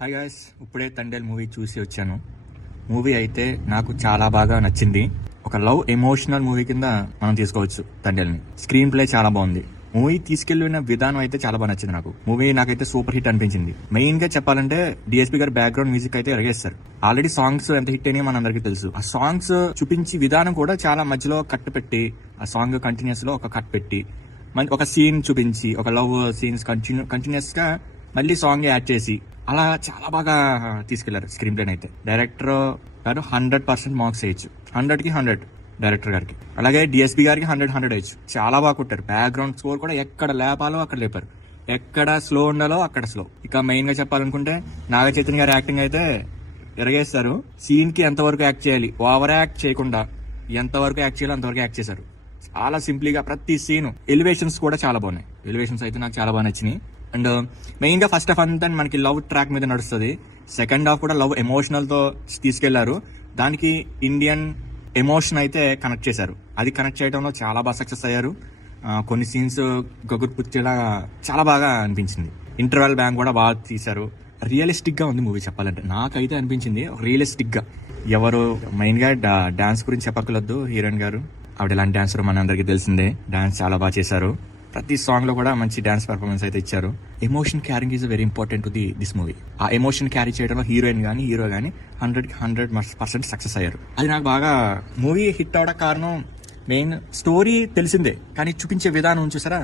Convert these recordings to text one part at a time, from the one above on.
Hi guys, ఇప్పుడే Thandel movie చూసి వచ్చాను. మూవీ అయితే నాకు చాలా బాగా నచ్చింది. ఒక లవ్ ఎమోషనల్ మూవీ కింద మనం తీసుకోవచ్చు తండేల్ని. స్క్రీన్ ప్లే చాలా బాగుంది. మూవీ తీసుకెళ్లిన విధానం అయితే చాలా బాగా నచ్చింది నాకు. మూవీ నాకైతే సూపర్ హిట్ అనిపించింది. మెయిన్ గా చెప్పాలంటే డిఎస్పీ గారు బ్యాక్గ్రౌండ్ మ్యూజిక్ అయితే ఎరగేస్తారు. ఆల్రెడీ సాంగ్స్ ఎంత హిట్ అయినా మన అందరికీ తెలుసు. ఆ సాంగ్స్ చూపించి విధానం కూడా చాలా మధ్యలో కట్ పెట్టి, ఆ సాంగ్ కంటిన్యూస్ లో ఒక కట్ పెట్టి ఒక సీన్ చూపించి, ఒక లవ్ సీన్స్ కంటిన్యూస్ గా మళ్ళీ సాంగ్ యాడ్ చేసి అలా చాలా బాగా తీసుకెళ్లారు స్క్రీన్ ప్లేన్ అయితే. డైరెక్టర్ గారు 100% మార్క్స్ వేయచ్చు. 100కి 100 డైరెక్టర్ గారికి. అలాగే డిఎస్పీ గారికి 100 వేయచ్చు. చాలా బాగా కొట్టారు. బ్యాక్గ్రౌండ్ స్కోర్ కూడా ఎక్కడ లేపాలో అక్కడ లేపారు, ఎక్కడ స్లో ఉండాలో అక్కడ స్లో. ఇక మెయిన్ గా చెప్పాలనుకుంటే నాగ చైతన్య గారి యాక్టింగ్ అయితే ఎరగేస్తారు. సీన్ కి ఎంతవరకు యాక్ట్ చేయాలి, ఓవర్ యాక్ట్ చేయకుండా ఎంతవరకు యాక్ట్ చేయాలో అంతవరకు యాక్ట్ చేశారు. చాలా సింప్లీగా ప్రతి సీన్. ఎలివేషన్స్ కూడా చాలా బాగున్నాయి. ఎలివేషన్స్ అయితే నాకు చాలా బాగా నచ్చినాయి. అండ్ మెయిన్ గా ఫస్ట్ హాఫ్ అంతా మనకి లవ్ ట్రాక్ మీద నడుస్తుంది. సెకండ్ హాఫ్ కూడా లవ్ ఎమోషనల్ తో తీసుకెళ్లారు. దానికి ఇండియన్ ఎమోషన్ అయితే కనెక్ట్ చేశారు. అది కనెక్ట్ చేయడంలో చాలా బాగా సక్సెస్ అయ్యారు. కొన్ని సీన్స్ గగురు పుచ్చేలా చాలా బాగా అనిపించింది. ఇంటర్వెల్ బ్యాంక్ కూడా బాగా తీశారు. రియలిస్టిక్ గా ఉంది మూవీ చెప్పాలంటే. నాకైతే అనిపించింది రియలిస్టిక్ గా. ఎవరు మెయిన్ గా డాన్స్ గురించి చెప్పక్కర్లేదు. హీరోయిన్ గారు ఆవిడ ఎలాంటి డాన్సర్ మన అందరికి తెలిసిందే. డాన్స్ చాలా బాగా చేశారు. ప్రతి సాంగ్ లో కూడా మంచి డాన్స్ పర్ఫార్మెన్స్ అయితే ఇచ్చారు. Emotion carrying is very important to this movie. ఆ ఎమోషన్ క్యారీ చేయడంలో హీరోయిన్ గానీ హీరో గానీ 100% సక్సెస్ అయ్యారు. అది నాకు బాగా మూవీ హిట్ అవడానికి కారణం. మెయిన్ స్టోరీ తెలిసిందే కానీ చూపించే విధానం చూసారా,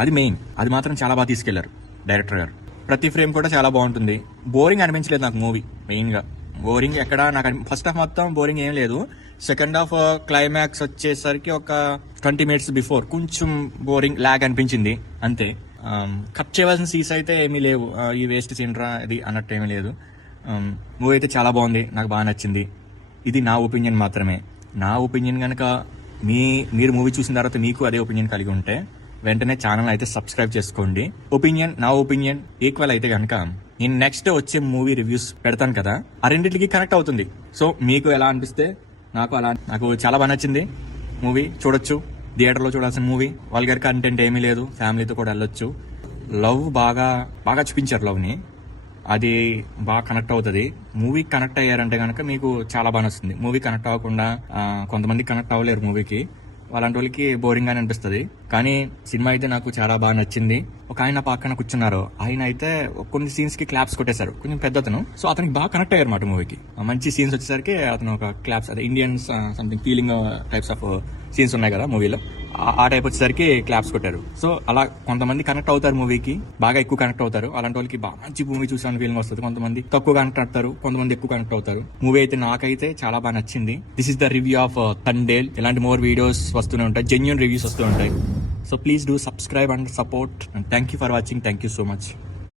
అది మెయిన్. అది మాత్రం చాలా బాగా తీసుకెళ్లారు డైరెక్టర్ గారు. ప్రతి ఫ్రేమ్ కూడా చాలా బాగుంటుంది. బోరింగ్ అనిపించలేదు నాకు మూవీ. మెయిన్ గా బోరింగ్ ఎక్కడ నాకు ఫస్ట్ హాఫ్ మొత్తం బోరింగ్ ఏం లేదు. సెకండ్ హాఫ్ క్లైమాక్స్ వచ్చేసరికి ఒక 20 minutes బిఫోర్ కొంచెం బోరింగ్ లాగ్ అనిపించింది అంతే. కట్ చేయవలసిన సీన్స్ అయితే ఏమీ లేవు. ఈ వేస్ట్ సీన్రా ఇది అన్నట్టు ఏమీ లేదు. మూవీ అయితే చాలా బాగుంది, నాకు బాగా నచ్చింది. ఇది నా ఒపీనియన్ మాత్రమే. నా ఒపీనియన్ కనుక మీరు మూవీ చూసిన తర్వాత మీకు అదే ఒపీనియన్ కలిగి ఉంటే వెంటనే ఛానల్ అయితే సబ్స్క్రైబ్ చేసుకోండి. నా ఒపీనియన్ ఈక్వల్ అయితే కనుక నేను నెక్స్ట్ వచ్చే మూవీ రివ్యూస్ పెడతాను కదా, ఆ రెండింటికి కనెక్ట్ అవుతుంది. సో మీకు ఎలా అనిపిస్తే నాకు చాలా బాగా నచ్చింది మూవీ. చూడొచ్చు, థియేటర్లో చూడాల్సిన మూవీ. వల్గర్ కంటెంట్ ఏమీ లేదు, ఫ్యామిలీతో కూడా వెళ్ళొచ్చు. లవ్ బాగా చూపించారు. లవ్ని అది బాగా కనెక్ట్ అవుతుంది. మూవీ కనెక్ట్ అయ్యారంటే కనుక మీకు చాలా బాగా నచ్చుతుంది. మూవీ కనెక్ట్ అవ్వకుండా కొంతమంది కనెక్ట్ అవ్వలేరు మూవీకి. అలాంటి వాళ్ళకి బోరింగ్ గానే అనిపిస్తుంది. కానీ సినిమా అయితే నాకు చాలా బాగా నచ్చింది. ఒక ఆయన పక్కన కూర్చున్నారు. ఆయన అయితే కొన్ని సీన్స్ కి క్లాప్స్ కొట్టేశారు, కొంచెం పెద్ద అతను. సో అతనికి బాగా కనెక్ట్ అయ్యారు మాట మూవీకి. మంచి సీన్స్ వచ్చేసరికి అతను ఒక క్లాప్స్, అదే Indians something feeling types of scenes ఉన్నాయి కదా మూవీలో, ఆ టైప్ వచ్చేసరికి క్లాప్స్ కొట్టారు. సో అలా కొంతమంది కనెక్ట్ అవుతారు మూవీకి, బాగా ఎక్కువ కనెక్ట్ అవుతారు. అలాంటి వాళ్ళకి బాగా మంచి మూవీ చూసాను ఫీలింగ్ వస్తుంది. కొంతమంది తక్కువ కనెక్ట్ అవుతారు, కొంతమంది ఎక్కువ కనెక్ట్ అవుతారు. మూవీ అయితే నాకైతే చాలా బాగా నచ్చింది. This is the review of Thandel. ఇలాంటి మోర్ వీడియోస్ వస్తూనే ఉంటాయి, జెన్యూన్ రివ్యూస్ వస్తూ ఉంటాయి. So please do subscribe and support, and thank you for watching. Thank you so much.